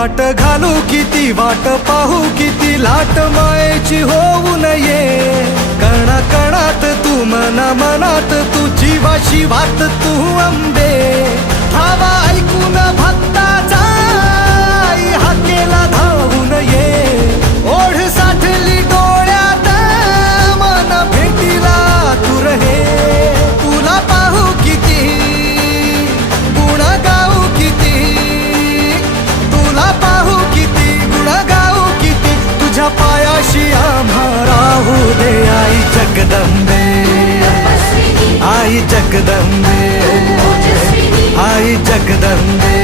थाट घालू किती वाट पाहू किती लाट मायेची होऊ नये कणा कणात तू मना मनात तू जीवा शिवात तू अंबे धावा ऐकून भक्ताचा आई हाकेला धावून ये ओढ साठली डोळ्यात मन भेटीला तू रहे तुला पाहू किती गुण गाऊ किती तुला पाहू किती गुण गाऊ किती तुझ्या पायाशी आम्हा राहू दे आई जगदंबे आई जगदंबे आई जगदंबे।